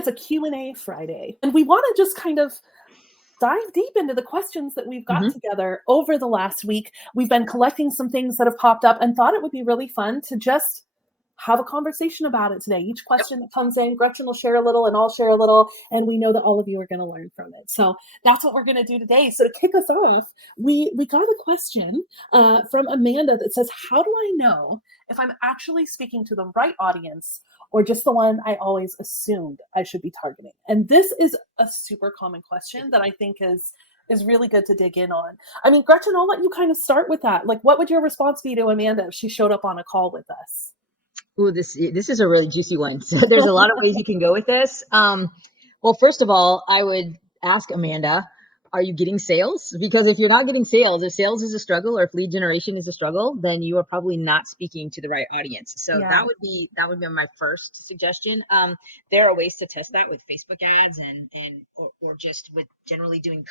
It's a Q&A Friday, and we want to just kind of dive deep into the questions that we've got together over the last week. We've been collecting some things that have popped up and thought it would be really fun to just have a conversation about it today. Each question that comes in, Gretchen will share a little and I'll share a little, and we know that all of you are going to learn from it. So that's what we're going to do today. So to kick us off, we got a question from Amanda that says, how do I know if I'm actually speaking to the right audience or just the one I always assumed I should be targeting? And this is a super common question that I think is really good to dig in on. I mean, Gretchen, I'll let you kind of start with that. Like, what would your response be to Amanda if she showed up on a call with us? Oh, this is a really juicy one. So there's a lot of ways you can go with this. Well, first of all, I would ask Amanda, are you getting sales? Because if you're not getting sales, if sales is a struggle or if lead generation is a struggle, then you are probably not speaking to the right audience. So that would be my first suggestion. There are ways to test that with Facebook ads or just with generally doing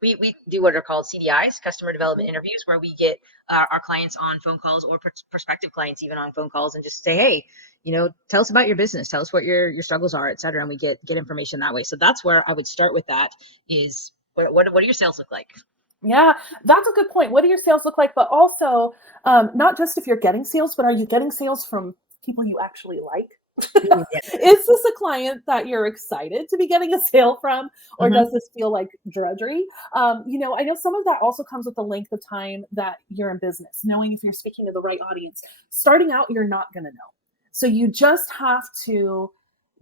we do what are called CDIs, customer development interviews, where we get our clients on phone calls or prospective clients even on phone calls and just say, hey, tell us about your business, tell us what your struggles are, et cetera. And we get information that way. So that's where I would start with that is, what do your sales look like? Yeah, that's a good point. What do your sales look like? But also, not just if you're getting sales, but are you getting sales from people you actually like? Is this a client that you're excited to be getting a sale from, or does this feel like drudgery? I know some of that also comes with the length of time that you're in business, knowing if you're speaking to the right audience. Starting out, you're not going to know. So you just have to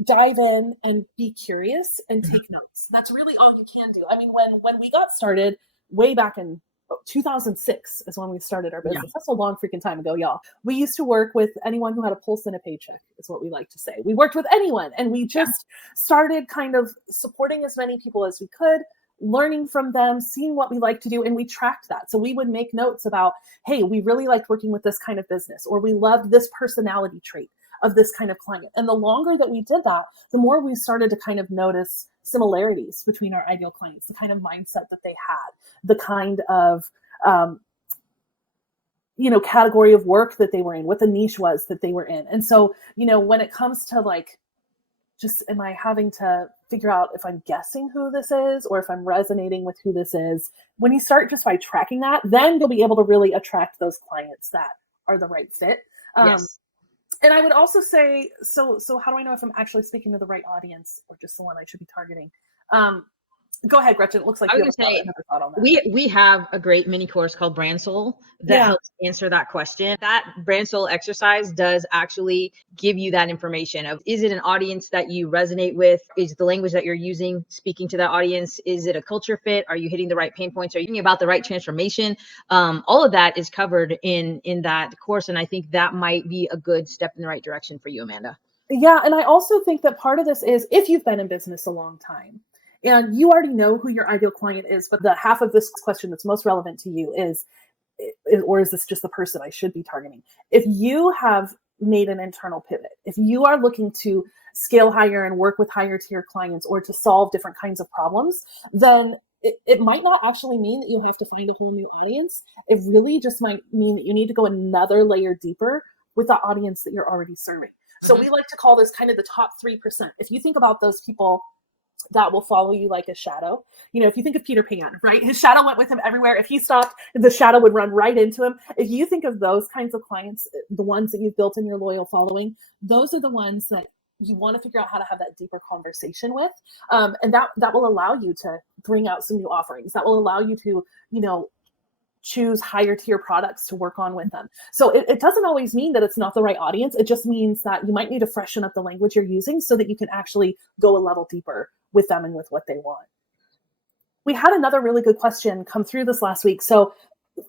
dive in and be curious and take notes. That's really all you can do. I mean, when we got started way back in 2006 is when we started our business. That's a long freaking time ago, y'all. We used to work with anyone who had a pulse and a paycheck, is what we like to say. We worked with anyone, and we just started kind of supporting as many people as we could, learning from them, seeing what we like to do, and we tracked that. So we would make notes about, hey, we really liked working with this kind of business, or we loved this personality trait of this kind of client. And the longer that we did that, the more we started to kind of notice similarities between our ideal clients, the kind of mindset that they had, the kind of, category of work that they were in, what the niche was that they were in. And so, when it comes to like, just am I having to figure out if I'm guessing who this is or if I'm resonating with who this is? When you start just by tracking that, then you'll be able to really attract those clients that are the right fit. And I would also say, so how do I know if I'm actually speaking to the right audience or just the one I should be targeting? Go ahead, Gretchen. It looks like you have another thought on that. We have a great mini course called Brand Soul that helps answer that question. That Brand Soul exercise does actually give you that information of, is it an audience that you resonate with? Is the language that you're using speaking to that audience? Is it a culture fit? Are you hitting the right pain points? Are you thinking about the right transformation? All of that is covered in that course. And I think that might be a good step in the right direction for you, Amanda. Yeah. And I also think that part of this is if you've been in business a long time, and you already know who your ideal client is, but the half of this question that's most relevant to you is, or is this just the person I should be targeting? If you have made an internal pivot, if you are looking to scale higher and work with higher tier clients or to solve different kinds of problems, then it might not actually mean that you have to find a whole new audience. It really just might mean that you need to go another layer deeper with the audience that you're already serving. So we like to call this kind of the top 3%. If you think about those people that will follow you like a shadow. If you think of Peter Pan, right? His shadow went with him everywhere. If he stopped, the shadow would run right into him. If you think of those kinds of clients, the ones that you've built in your loyal following, those are the ones that you want to figure out how to have that deeper conversation with. And that will allow you to bring out some new offerings. That will allow you to, choose higher tier products to work on with them. So it doesn't always mean that it's not the right audience. It just means that you might need to freshen up the language you're using so that you can actually go a level deeper with them and with what they want. We had another really good question come through this last week. So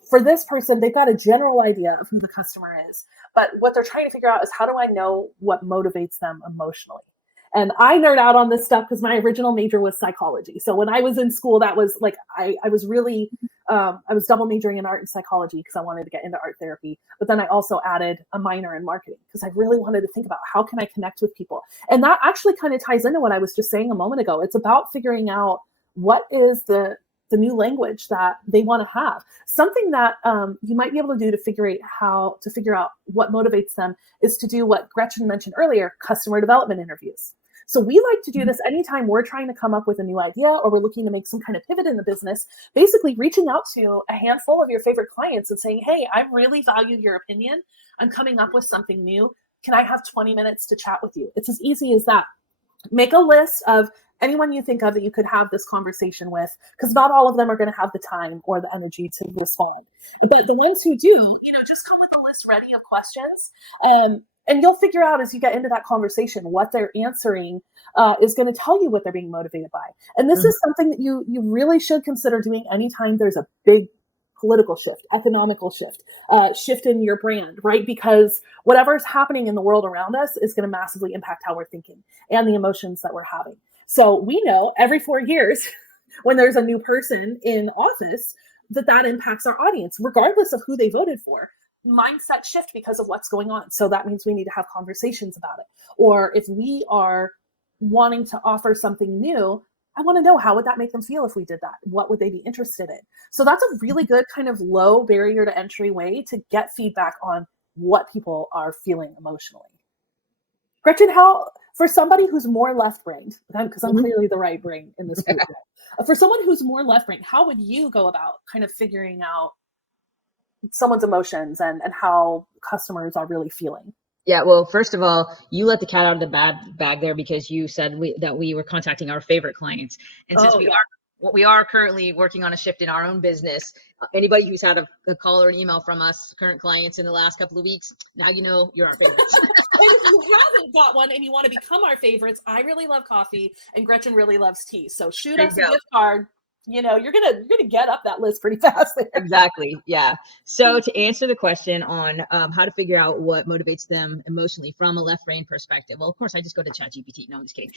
for this person, they've got a general idea of who the customer is, but what they're trying to figure out is, how do I know what motivates them emotionally? And I nerd out on this stuff because my original major was psychology. So when I was in school, that was like, I was really, I was double majoring in art and psychology because I wanted to get into art therapy. But then I also added a minor in marketing because I really wanted to think about how can I connect with people. And that actually kind of ties into what I was just saying a moment ago. It's about figuring out what is the new language that they want to have. Something that you might be able to do to figure out what motivates them is to do what Gretchen mentioned earlier, customer development interviews. So we like to do this anytime we're trying to come up with a new idea or we're looking to make some kind of pivot in the business, basically reaching out to a handful of your favorite clients and saying, hey, I really value your opinion. I'm coming up with something new. Can I have 20 minutes to chat with you? It's as easy as that. Make a list of anyone you think of that you could have this conversation with, because not all of them are going to have the time or the energy to respond. But the ones who do, just come with a list ready of questions. And you'll figure out as you get into that conversation what they're answering is going to tell you what they're being motivated by. And this is something that you really should consider doing anytime there's a big political shift, economical shift, shift in your brand, right? Because whatever's happening in the world around us is going to massively impact how we're thinking and the emotions that we're having. So we know every 4 years when there's a new person in office that impacts our audience, regardless of who they voted for. Mindset shift because of what's going on. So that means we need to have conversations about it. Or if we are wanting to offer something new, I want to know, how would that make them feel if we did that? What would they be interested in? So that's a really good kind of low barrier to entry way to get feedback on what people are feeling emotionally. Gretchen, how, for somebody who's more left-brained, because I'm clearly the right brain in this group, for someone who's more left-brained, how would you go about kind of figuring out someone's emotions and how customers are really feeling? Yeah, well, first of all, you let the cat out of the bag there, because you said that we were contacting our favorite clients. And since we are currently working on a shift in our own business, anybody who's had a call or an email from us, current clients in the last couple of weeks, now you know you're our favorites. And if you haven't got one and you want to become our favorites, I really love coffee and Gretchen really loves tea. So shoot us a gift card. You're gonna get up that list pretty fast there. Exactly. Yeah. So to answer the question on how to figure out what motivates them emotionally from a left brain perspective, well, of course, I just go to ChatGPT. No, I'm just kidding.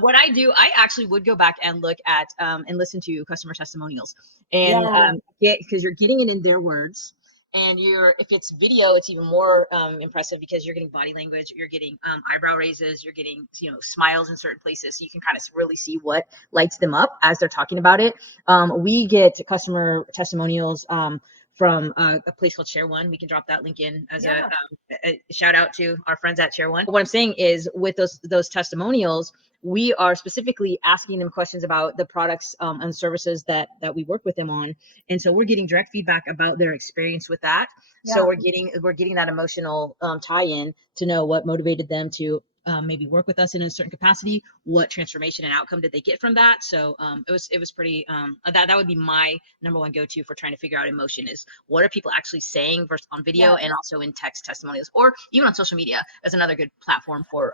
What I do, I actually would go back and look at and listen to customer testimonials, and because you're getting it in their words. And if it's video, it's even more impressive, because you're getting body language, you're getting eyebrow raises, you're getting smiles in certain places, so you can kind of really see what lights them up as they're talking about it. We get customer testimonials from a place called Share One. We can drop that link in as a shout out to our friends at Share One. What I'm saying is, with those testimonials, we are specifically asking them questions about the products and services that we work with them on. And so we're getting direct feedback about their experience with that. Yeah. So we're getting that emotional tie-in to know what motivated them to maybe work with us in a certain capacity. What transformation and outcome did they get from that? So it was pretty, that would be my number one go-to for trying to figure out emotion, is what are people actually saying versus on video and also in text testimonials, or even on social media as another good platform for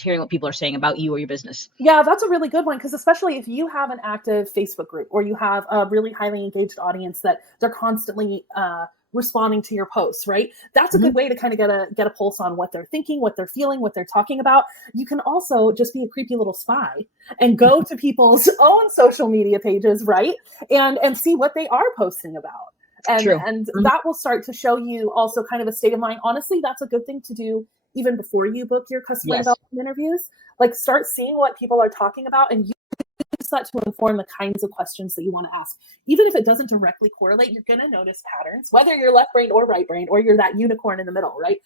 hearing what people are saying about you or your business. Yeah, that's a really good one, because especially if you have an active Facebook group or you have a really highly engaged audience that they're constantly responding to your posts, right? That's a good way to kind of get a pulse on what they're thinking, what they're feeling, what they're talking about. You can also just be a creepy little spy and go to people's own social media pages, right? And see what they are posting about. And that will start to show you also kind of a state of mind. Honestly, that's a good thing to do even before you book your customer development interviews. Like, start seeing what people are talking about and use that to inform the kinds of questions that you want to ask. Even if it doesn't directly correlate, you're going to notice patterns, whether you're left-brained or right-brained, or you're that unicorn in the middle, right?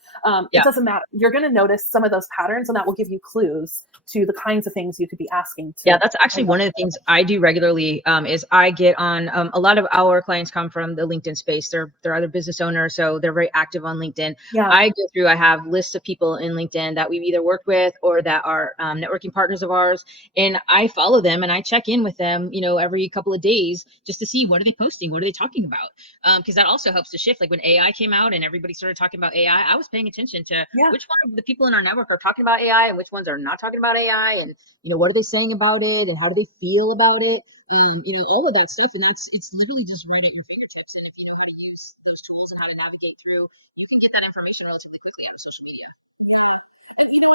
It doesn't matter. You're going to notice some of those patterns, and that will give you clues to the kinds of things you could be asking. Yeah, that's actually one of the things I do regularly is I get on, a lot of our clients come from the LinkedIn space. They're other business owners, so they're very active on LinkedIn. Yeah. I have lists of people in LinkedIn that we've either worked with or that are networking partners of ours, and I follow them and I check in with them, every couple of days, just to see what are they posting, what are they talking about, because that also helps to shift. Like when AI came out and everybody started talking about AI, I was paying attention to which one of the people in our network are talking about AI and which ones are not talking about AI, and what are they saying about it and how do they feel about it, and all of that stuff. And it's literally just running your fingertips. And if you know how to use those tools and how to navigate through, you can get that information relatively quickly on social media. And I think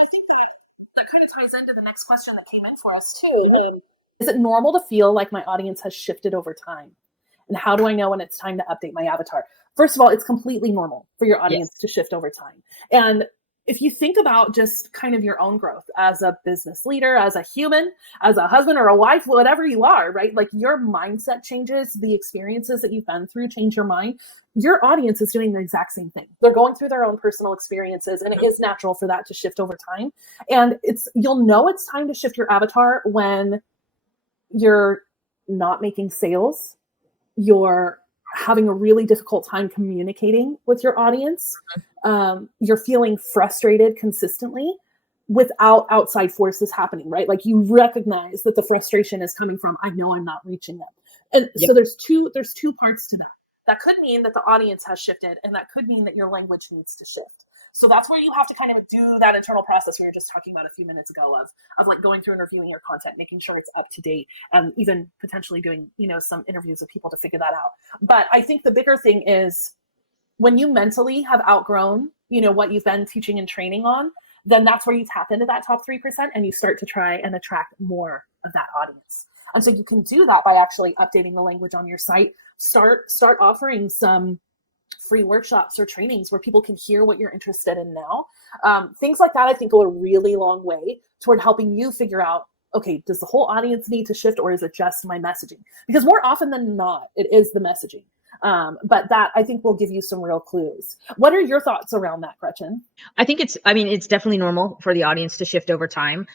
that kind of ties into the next question that came in for us too. Is it normal to feel like my audience has shifted over time? And how do I know when it's time to update my avatar? First of all, it's completely normal for your audience to shift over time. And if you think about just kind of your own growth as a business leader, as a human, as a husband or a wife, whatever you are, right? Like your mindset changes, the experiences that you've been through change your mind. Your audience is doing the exact same thing. They're going through their own personal experiences, and it is natural for that to shift over time. And you'll know it's time to shift your avatar when you're not making sales, you're having a really difficult time communicating with your audience, you're feeling frustrated consistently without outside forces happening, right? Like you recognize that the frustration is coming from, I know I'm not reaching them. And so there's two parts to that. That could mean that the audience has shifted, and that could mean that your language needs to shift. So that's where you have to kind of do that internal process we were just talking about a few minutes ago of like going through and reviewing your content, making sure it's up to date, even potentially doing, some interviews with people to figure that out. But I think the bigger thing is when you mentally have outgrown, what you've been teaching and training on, then that's where you tap into that top 3% and you start to try and attract more of that audience. And so you can do that by actually updating the language on your site. Start offering some free workshops or trainings where people can hear what you're interested in now. Things like that, I think, go a really long way toward helping you figure out, okay, does the whole audience need to shift, or is it just my messaging? Because more often than not, it is the messaging. But that, I think, will give you some real clues. What are your thoughts around that, Gretchen? I think it's definitely normal for the audience to shift over time.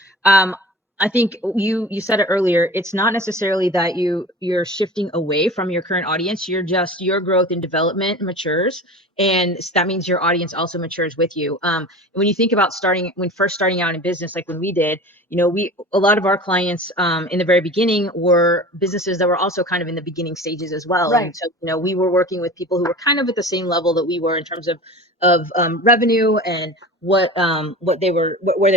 I think you said it earlier. It's not necessarily that you're shifting away from your current audience. Your growth and development matures, and that means your audience also matures with you. When you think about first starting out in business, like when we did, a lot of our clients in the very beginning were businesses that were also kind of in the beginning stages as well. Right. And so, we were working with people who were kind of at the same level that we were in terms of revenue and where they were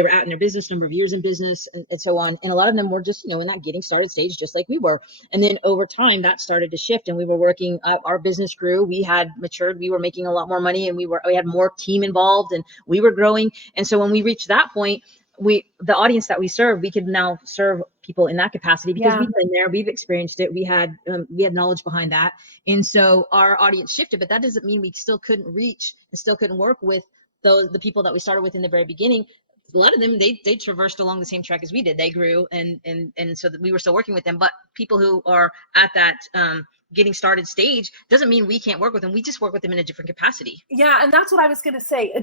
at in their business, number of years in business, and so on. And a lot of them were just, in that getting started stage, just like we were. And then over time that started to shift, and we were working, our business grew, we had matured, we were making a lot more money, and we had more team involved, and we were growing. And so when we reached that point, the audience that we serve, we could now serve people in that capacity because we've been there, we've experienced it, we had knowledge behind that. And so our audience shifted, but that doesn't mean we still couldn't reach and still couldn't work with the people that we started with in the very beginning. A lot of them, they traversed along the same track as we did. They grew, and so that we were still working with them. But people who are at that getting started stage, doesn't mean we can't work with them. We just work with them in a different capacity. Yeah, and that's what I was going to say.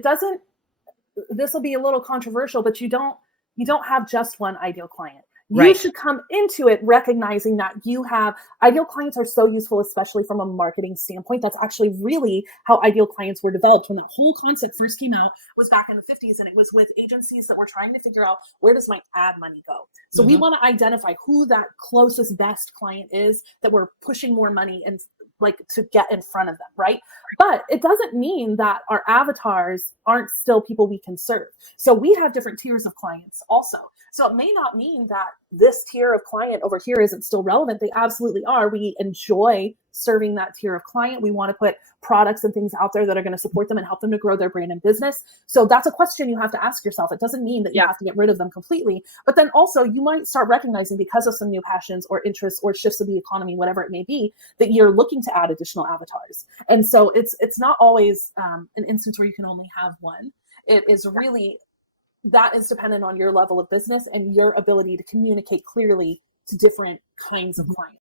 This will be a little controversial, but you don't have just one ideal client. You should come into it recognizing that you have ideal clients are so useful, especially from a marketing standpoint. That's actually really how ideal clients were developed. When that whole concept first came out was back in the 50s, and it was with agencies that were trying to figure out, where does my ad money go? So we want to identify who that closest best client is that we're pushing more money and like to get in front of them, right? But it doesn't mean that our avatars aren't still people we can serve. So we have different tiers of clients also. So it may not mean that this tier of client over here isn't still relevant. They absolutely are. We enjoy serving that tier of client. We want to put products and things out there that are going to support them and help them to grow their brand and business. So that's a question you have to ask yourself. It doesn't mean that you have to get rid of them completely, but then also you might start recognizing, because of some new passions or interests or shifts of the economy, whatever it may be, that you're looking to add additional avatars. And so it's not always an instance where you can only have one. It is really, that is dependent on your level of business and your ability to communicate clearly to different kinds of clients.